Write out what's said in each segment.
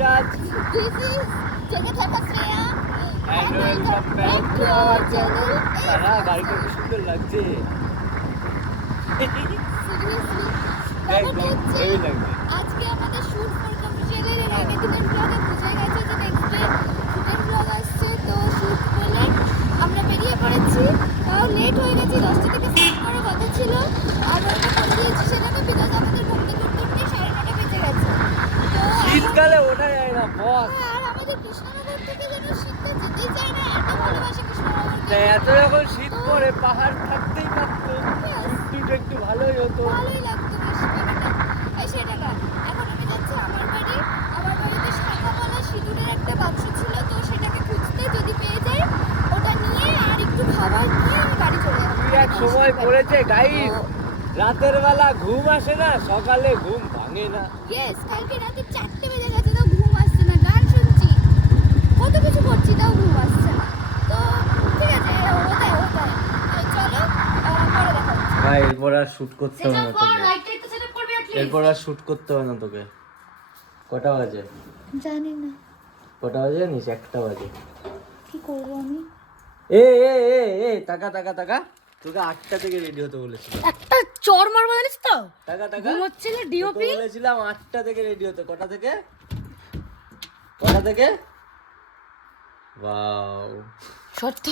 Prithviraj. This is Jagatha Shreya. And welcome back to our channel. সারা গাড়িটা কি সুন্দর লাগছে। Seriously. একদম হেভি লাগছে। আজকে আমাদের শুট ফর কমার্শিয়ালের এর আগের দিনের ব্লগে বুঝে গেছে যে নেক্সট ডে শুটের ব্লগ আসছে, তো শুট বলে আমরা বেরিয়ে পড়েছি। তাও লেট হয়ে গেছে, 10টা থেকে স্টার্ট করার কথা ছিল। আমরা ফোন দিয়েছি সেখানে বিকজ আমাদের ঘুরতে ঘুরতে 9:30 বেজে গেছে। তো শীতকালে ওঠা যায় না বস। আর আমাদের কৃষ্ণনগর থেকে যেন শীতটা যেতেই চায় না, এত ভালোবাসে কৃষ্ণনগরকে। এত যখন শীত পড়ে পাহাড় থাকতেই পারতো, একটু ভালোই হতো। ভালোই লাগতো বেশ ব্যাপারটা। সেটা না, এখন আমি যাচ্ছি আমার বাড়ি। আমার বাড়িতে শাখাওয়ালা সিঁদুরের একটা বাক্স ছিল, তো সেটাকে খুঁজতে যদি পেয়ে যাই ওটা নিয়ে আর একটু খাবার নিয়ে আমি বাড়ি চলে যাবো। তুই এক সময় পড়েছে গাইস, রাতের বেলা ঘুম আসে না, সকালে ঘুম ভাঙে না। ইয়েস, কালকে রাতে 4টে বেজে গেছে, তাও ঘুম আসছে না। গান শুনছি, কত কিছু করছি, তাও ঘুম আসছে না। তো ঠিক আছে, ওটাই তো চলো পরে দেখা হচ্ছে। ভাই এরপর আর শুট করতে হবে না তোকে, এরপর আর শুট করতে হবে না তোকে। কটা বাজে জানি না কটা বাজে জানিস? 1টা বাজে। কি করবো আমি। এ এ এ এ টাকা টাকা টাকা, তোকে 8টা থেকে রেডি হতে বলেছিলাম। একটা চর মারবো জানিস তো? টাকা টাকা ঘুমোচ্ছিল ডিওপি। বলেছিলাম 8টা থেকে রেডি হতে। কটা থেকে? কটা থেকে? ওয়াও, সত্য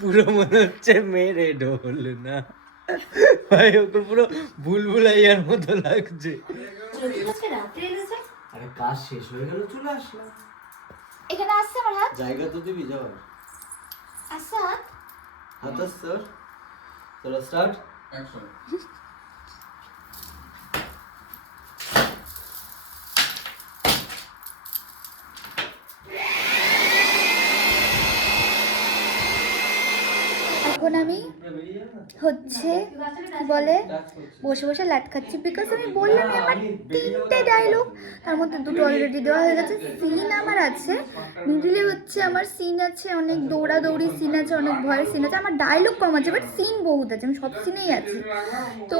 পুরো মনে হচ্ছে মেয়ে রেড হলো না ভাই, ওকে পুরো ভুলভুলাইয়ার মতো লাগছে। আরে কাজ শেষ হয়ে গেল, চলে আসলাম। এখানে আসছে আমার হাত, জায়গা তো দিবি, যাও আসছে হাত। হাত স্যার, চলো স্টার্ট। এখন আমি হচ্ছে বলে বসে বসে লাট খাচ্ছি, বিকজ আমি বললাম আমার 3টে ডায়লগ, তার মধ্যে 2টো অলরেডি দেওয়া হয়ে গেছে। সিন আমার আছে মিডিলে, হচ্ছে আমার সিন আছে, অনেক দৌড়াদৌড়ি সিন আছে, অনেক ভয়ের সিন আছে। আমার ডায়লগ কম আছে, বাট সিন বহুত আছে, আমি সব সিনেই আছি। তো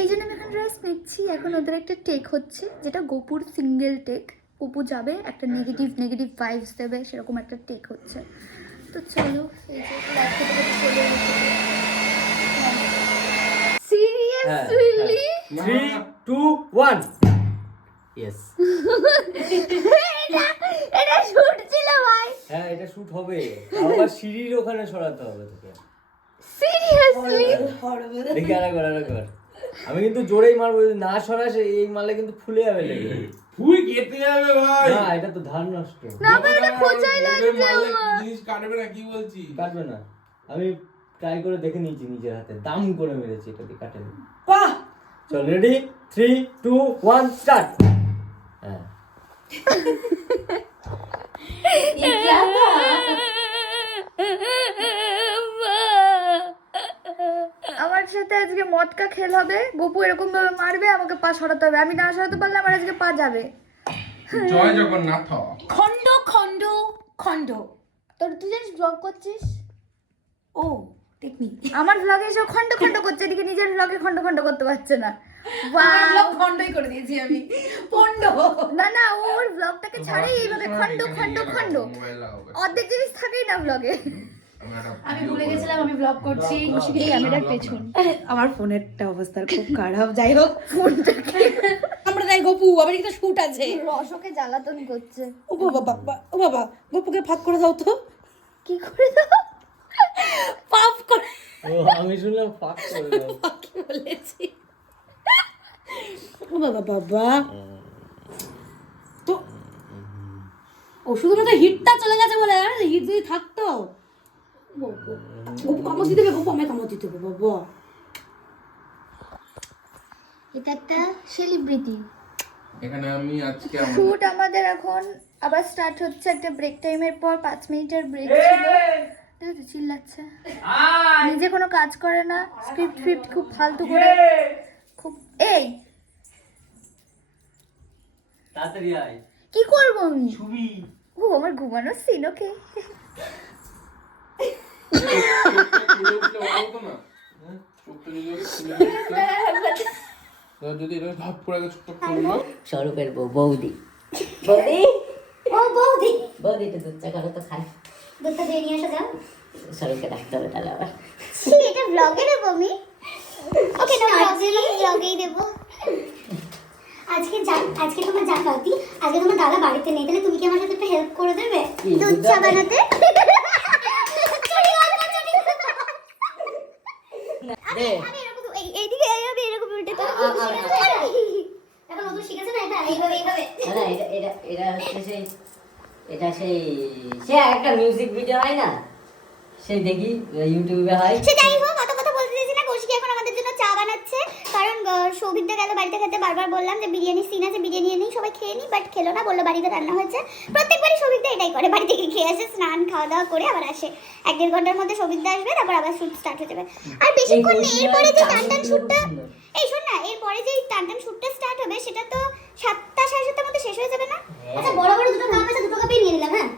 এই জন্য আমি এখন রেস্ট নিচ্ছি। এখন ওদের একটা টেক হচ্ছে, যেটা গোপুর সিঙ্গেল টেক। গোপু যাবে, একটা নেগেটিভ ভাইবস দেবে, সেরকম একটা টেক হচ্ছে। তো চলো, এই যে লাইট থেকে চলে এসেছি। Seriously 3 2 1 yes. এটা শুট ছিল ভাই। হ্যাঁ এটা শুট হবে, আবার সিঁড়ির ওখানে সরাতে হবে তোকে। সিরিয়াসলি দেখি আরেকবার। আমি কিন্তু জোরেই মারবো, যদি না সরাস এই মারলে কিন্তু ফুলে যাবে লেগে। ফুই কেটে যাবে ভাই। না এটা তো ধান নষ্ট। না ভাই, এটা খোঁচাই লাগছে আমার। জিনিস কাটবে না, কি বলছি? কাটবে না, আমি ট্রাই করে দেখে নিয়েছি, নিজের হাতে দাম করে মেরেছি, এটা দিয়ে কাটেনি। বাহ, চল রেডি 3 2 1 স্টার্ট। হ্যাঁ আমার সাথে আজকে মটকা খেল হবে। গোপু এরকম ভাবে মারবে, আমাকে পা সরাতে হবে। আমি না সরাতে পারলে আমার আজকে পা যাবে। জয় জগন্নাথ। খন্ড খন্ড খন্ড। তুই জানিস ব্লগ করছিস? ও টেকনিক। আমার ব্লগে এসে খন্ড খন্ড করছে, এদিকে নিজের ব্লগে খন্ড খন্ড করতে পারছে না। ব্লগ খন্ডই করে দিয়েছি আমি, পন্ড। না ওর ব্লগটাকে ছাড়ে এইভাবে খন্ড অর্ধেক জিনিস থাকেই না ব্লগে। আমি ভুলে গেছিলাম আমি ব্লগ করছি। ক্যামেরার পেছন আমার ফোনেরটা অবস্থার খুব খারাপ। যাই হোক, ফোনটাকে আমরা যাই। গপু আবার একটা শুট আছে, রসকে জ্বালাতন করছে। ও বাবা গপুকে ফাঁক করে দাও তো। কি করে দাও? পাপ করে। ও আমি শুনলাম ফাক করে দাও। কি বলেছি? ও বাবা তো ও শুধুমাত্র হিটটা চলে গেছে বলে, হিট যদি থাকতো। গপু কামড় দিতে হবে, গপু আমায় কামড় দিতে হবে বাবা। এটা একটা সেলিব্রিটি এখানে আমি আজকে শুট আমাদের এখন আবার স্টার্ট হচ্ছে। একটা ব্রেক টাইমের পর 5 মিনিটের ব্রেক ছিল। দেখো চিল্লাচ্ছে, নিজে কোনো কাজ করে না, স্ক্রিপ্ট খুব ফালতু করে, খুব এই তাড়াতাড়ি আয়, কি করবো আমি? ছবি। ও আমার ঘুমানোর সিন। ওকে যদি এটা ধাপ করে ছোট্ট করলো স্বরূপের বৌদি বৌদি ও বৌদি, বৌদি একটু দুধ চা করো তো খাই। দুধটা দিয়ে নিয়ে আসা যাও। শরীরকে ডাকতে হবে তাহলে আবার। ছি, এটা ব্লগে দেবো আমি। ওকে না, ব্লগেই দেবো। আজকে তোমার জাকাতি, আজকে তোমার দাদা বাড়িতে নেই, তাহলে তুমি কি আমার সাথে একটু হেল্প করে দেবে দুধ চা বানাতে? দে। আমি এরকম এইদিকে এরকম উল্টে তো এখন নতুন শিখেছে না, এটা এইভাবে না এটা হচ্ছে সেই, এটা সেই সে একটা মিউজিক ভিডিও হয় না, সেই দেখি ইউটিউবে হয়। সে যাই হোক, অত কথা বলতে চাইছি না। কৌশিক এখন আমাদের জন্য চা বানাচ্ছে, কারণ সৌভিকটা গেল বাড়িতে খেতে। বারবার বললাম যে বিরিয়ানি সিন আছে, বিরিয়ানি এনেই সবাই খেয়ে নিই, বাট খেলো না, বললো বাড়িতে রান্না হয়েছে। প্রত্যেকবারই সৌভিকদা এটাই করে, বাড়ি থেকে খেয়ে আসে, স্নান খাওয়া দাওয়া করে আবার আসে। 1-1.5 ঘন্টার মধ্যে সৌভিকদা আসবে, তারপর আবার শুট স্টার্ট হয়ে যাবে। আর বেশিক্ষণ নেই, এরপরে যে টানটান শুটটা, এই শোন না, এরপরে যে টানটান শুটটা স্টার্ট হবে সেটা তো 7টা 7:30টার মধ্যে শেষ হয়ে যাবে না? আচ্ছা, বড় বড় দুটো কাপ আছে, দুটো কাপই নিয়ে নিলাম। হ্যাঁ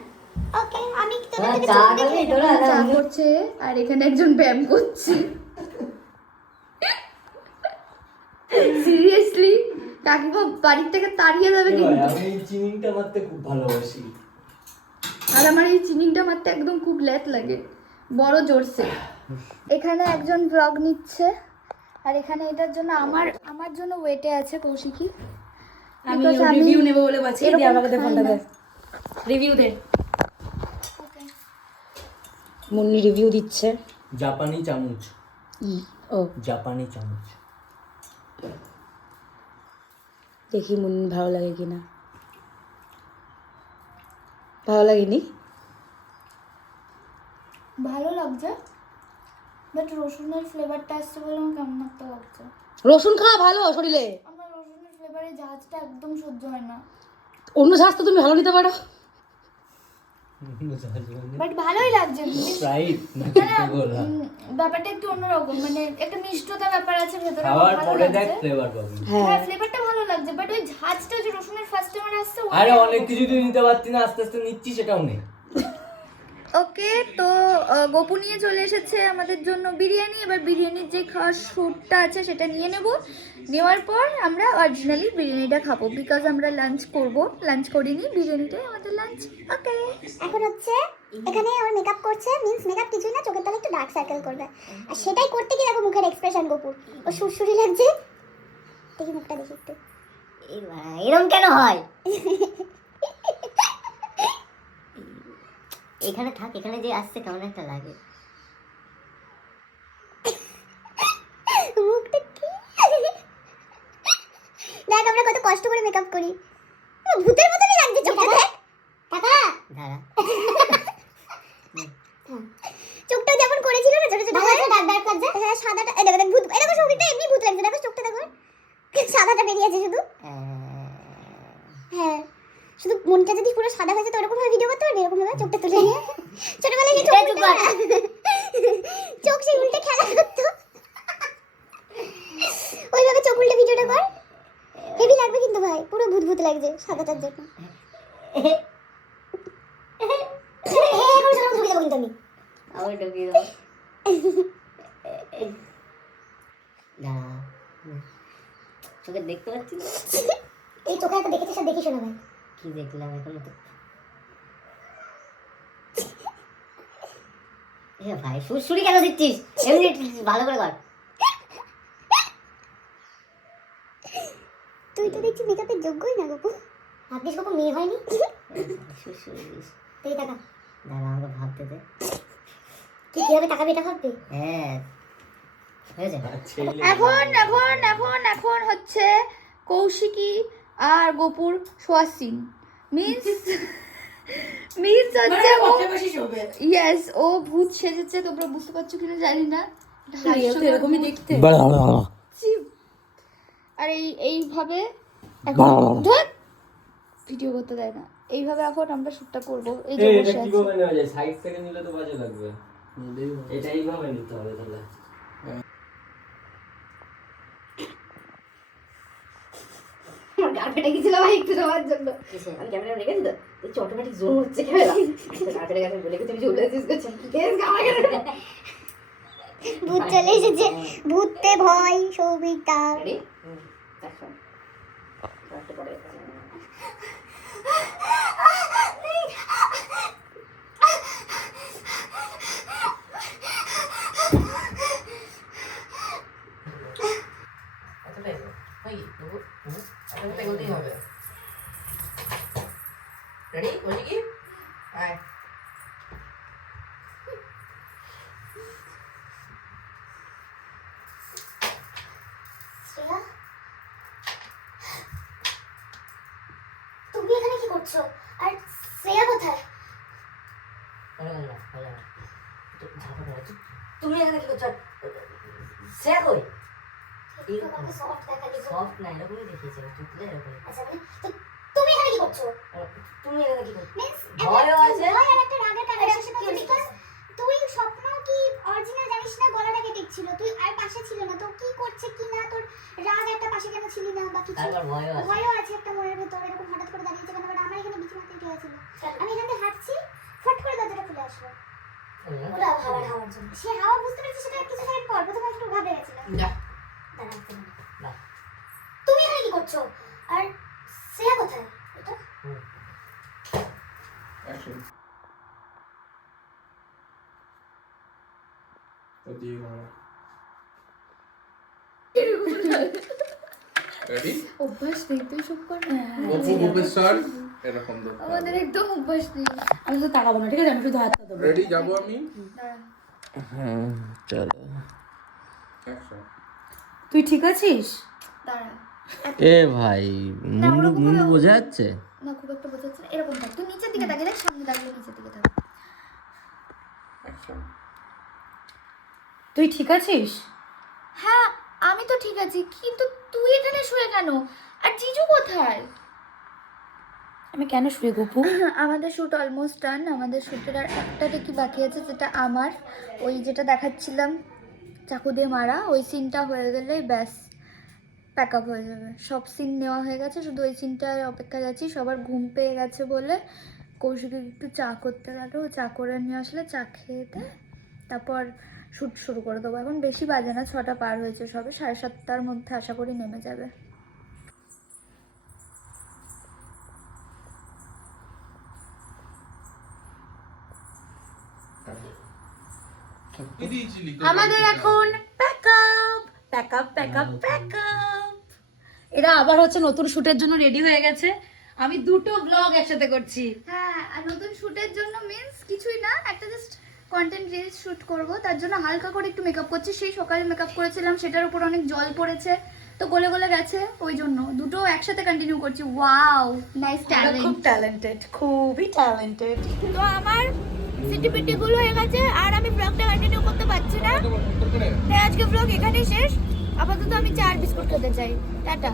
ওকে, আমি তোদের থেকে চা ছোট করবি দেখে তোরা? চা করছে আর এখানে একজন ব্যায়াম করছে। সিরিয়াসলি কাকিমা বাড়ির থেকে তাড়িয়ে দেবে কিন্তু। আমি এই চিনিটা মারতে খুব ভালোবাসি। আর আমার এই চিনিংটা মারতে একদম খুব ল্যাট লাগে, বড় জোরসে। এখানে একজন ব্লগ নিচ্ছে, আর এখানে এটার জন্য আমার জন্য ওয়েটে আছে কৌশিকী। আমি Because আমি রিভিউ নেব বলে বাঁচি, এরকম দিয়ে আমাকে দে খাই ফোনটা না। দে, রিভিউ দে। মুন্নি রিভিউ দিচ্ছে। জাপানি চামচ, ও জাপানি চামচ। দেখি মুন্নি ভালো লাগে কিনা। ভালো লাগেনি? ভালো লাগছে, বাট রসুনের ফ্লেভারটা আসছে বলে আমার কেমন একটা লাগছে। রসুন খাওয়া ভালো শরীরে। আমার রসুনের ফ্লেভারে ঝাঁজটা একদম সহ্য হয় না, অন্য স্বাস্থ্য তুমি ভালো নিতে পারো। বাট ভালোই লাগছে। স্প্রাইট না কোকা-কোলা। ব্যাপারটা একটু অন্যরকম, মানে একটা মিষ্টতা ব্যাপার আছে ভেতরে, খাওয়ার ভালো পরে দেখ লাগছে। ফ্লেভার পাবি। হ্যাঁ, ফ্লেভারটা ভালো লাগছে, বাট ওই ঝাঁজটা যে রসুনের ফার্স্ট টাইম আসছে। আরে অনেক কিছু তুই নিতে পারতি না, আস্তে আস্তে নিচ্ছি, সেটাও নেই। ওকে, তো গোপু নিয়ে চলে এসেছে আমাদের জন্য বিরিয়ানি। এবার বিরিয়ানির যে খাওয়ার স্যুটটা আছে সেটা নিয়ে নেব, নেওয়ার পর আমরা অরিজিনালি বিরিয়ানিটা খাবো, বিকজ আমরা লাঞ্চ করব। লাঞ্চ করিনি, বিরিয়ানিটাই আমাদের লাঞ্চ। ওকে, এখন হচ্ছে এখানে ওর মেকআপ করছে, মিন্স মেকআপ কিছুই না, চোখের তলে একটু ডার্ক সার্কেল করবে, আর সেটাই করতে গিয়ে দেখো মুখের এক্সপ্রেশন গোপুর, ও সুরসুরি লাগছে। দেখি মুখটা দেখি একটু, এরকম কেন হয়? এখানে থাক, এখানে যে আসছে কেমন একটা লাগে। মুখটা কি দেখ, আমরা কত কষ্ট করে মেকআপ করি, ভূতের মতনই লাগছে চোখটা। দেখ টাকা দাঁড়া, চোখটা যেমন করেছিল না, ছোট ছোট করে ডার্ক ডার্ক লাগছে। হ্যাঁ, সাদাটা এই দেখো, ভূত, এই দেখো সৌভিকটা এমনি ভূত লাগছে, দেখো চোখটা দেখো, সাদাটা বেরিয়ে আছে শুধু। হ্যাঁ, শুধু মনটা যদি পুরো সাদা হয়ে যেত ওরকম ভাবে ভিডিও করতে পারবি, এরকম ভাবে চোখটা তুলে নিয়ে। ছোটবেলায় যে চোখ সেই উল্টে খেলা করতো, ওইভাবে চোখ উল্টে ভিডিওটা কর, হেভি লাগবে কিন্তু ভাই, পুরো ভূত ভূত লাগছে সাদাটার জন্য। আমি আবার ঢুকিয়ে দেবো। দাঁড়া, তোকে দেখতে পাচ্ছি না। এই চোখে একটা দেখেছিস আর দেখিস না ভাই, কি দেখলাম এখনো তো? এ ভাই, সুরসুরি কেন দিচ্ছিস? এমনি ভালো করে কর। তুই তো দেখছি মেকআপের যোগ্যই না গোপু, ভাগ্যিস গোপু মেয়ে হয়নি। সুরসুরি দিস। তুই টাকা দাঁড়া, আমাকে ভাবতে দে। তুই কিভাবে টাকা বেটা ভাববি? হ্যাঁ, হয়েছে। এখন হচ্ছে কৌশিকী আর গোপুর শোয়ার সিন। মিন্স হচ্ছে ইয়েস, ও ভূত সেজেছে, তোমরা বুঝতে পারছো কিনা জানি না, এরকমই দেখতে। আর এইভাবে ভিডিও করতে দেয় না, এইভাবে এখন আমরা শুটটা করবো। এই যে বসে আছি, কিভাবে নেওয়া যায়? সাইড থেকে নিলে তো বাজে লাগবে, এটা এইভাবে নিতে হবে তাহলে। গার্লফ্রেন্ডে গেছিল ভাই একটু সময়ের জন্য। আমি ক্যামেরা রেখেছি তো, দেখছি অটোমেটিক জুম হচ্ছে ক্যামেরা। তাড়াতাড়ি গেছে বলে তুমি চলে আসিস করছে। ভূত চলে এসেছে, ভূততে ভয় সৌভিকটা। রেডি বলছি কি আয় শ্রেয়া, তুমি এখানে কি করছো? আর শ্রেয়া কোথায়? তুমি এখানে কি করছো? শ্রেয়া কই? আমাকে সফট দেখালি তো। সফট না, এরকমই দেখিয়েছে, চুপলে এরকমই। আচ্ছা মানে তো তুমি এখানে কি করছো? তুমি এখানে কি করছো? মিন্স ভয়ও আছে। ভয় আর একটা রাগের কানেকশন আছে বিকজ তুই স্বপ্ন কি অরিজিনাল জানিস না, গলাটা কেটে ছিল, তুই আর পাশে ছিল না, তো কি করছে কি না তোর রাগ একটা পাশে কেন ছিলি না বা কিছু? তারপর ভয়ও আছে। ভয়ও আছে একটা মনের ভেতর, এরকম হঠাৎ করে দাঁড়িয়েছে কেন? বাট আমার এখানে বিছানাতে উঠে গেছিল, আমি এখান থেকে হাঁটছি, ফট করে দরজাটা খুলে আসলো, ওটা হাওয়ার জন্য। সে হাওয়া বুঝতে পেরেছি সেটা কিছু সেকেন্ড পর, প্রথমে একটু ঘাবড়ে গেছিলাম। না। তুমি এখানে কি করছো? আর শ্রেয়া কোথায়? এটা অ্যাকশন তো দিয়ে মারা রেডি অভ্যাস নেই, তুই সব কর না। অপু ভুবেশ্বর এরকম তো আমাদের একদম অভ্যাস নেই। আমি তো তাকাবো না, ঠিক আছে? আমি শুধু হাতটা দেবো। রেডি যাব আমি হ্যাঁ চলো। অ্যাকশন তুই ঠিক আছিস? দাঁড়া, এ ভাই মুন্ডু মুন্ডু বোঝা যাচ্ছে? না খুব একটা বোঝা যাচ্ছে না, এরকম থাক, তুই নিচের দিকে তাকিয়ে দেখ, সামনে তাকিয়ে নিচের দিকে থাক। অ্যাকশন তুই ঠিক আছিস? হ্যাঁ আমি তো ঠিক আছি, কিন্তু তুই এখানে শুয়ে কেন? আর জিজু কোথায়? আমি কেন শুয়ে গপু? আমাদের শ্যুট অলমোস্ট ডান, আমাদের শ্যুটের আর একটা টেকি বাকি আছে, যেটা আমার ওই যেটা দেখাচ্ছিলাম চাকু দিয়ে মারা, ওই সিনটা হয়ে গেলেই ব্যাস প্যাক আপ হয়ে যাবে। সব সিন নেওয়া হয়ে গেছে, শুধু ওই সিনটার অপেক্ষায় আছি। সবার ঘুম পেয়ে গেছে বলে কৌশিকে একটু চা করতে গেল, চা করে নিয়ে আসলে চা খেয়ে দেয়, তারপর শ্যুট শুরু করে দেবো। এখন বেশি বাজে না, 6টা পার হয়েছে, সবে 7:30টার মধ্যে আশা করি নেমে যাবে। কি দিয়েছিলি আমাদের এখন প্যাকআপ। এরা আবার হচ্ছে নতুন শুটের জন্য রেডি হয়ে গেছে। আমি দুটো ব্লগ একসাথে করছি। হ্যাঁ, আর নতুন শ্যুটের জন্য মিন্স কিছুই না, একটা জাস্ট কন্টেন্ট রিলস শ্যুট করব, তার জন্য হালকা করে একটু মেকআপ করছি। সেই সকালে মেকআপ করেছিলাম, সেটার উপর অনেক জল পড়েছে, তো গলে গলে গেছে, ওই জন্য দুটো একসাথে কন্টিনিউ করছি। ওয়াও, নাইস খুব ট্যালেন্ট। ট্যালেন্টেড, খুবই ট্যালেন্টেড। তো আমার সিটিপিটি গুলো হয়ে গেছে, আর আমি ব্লগটা কন্টিনিউ করতে পারছি না, তাই আজকে ব্লগ এখানেই শেষ। আপাতত আমি 4 বিস্কুট খেতে চাই। টাটা।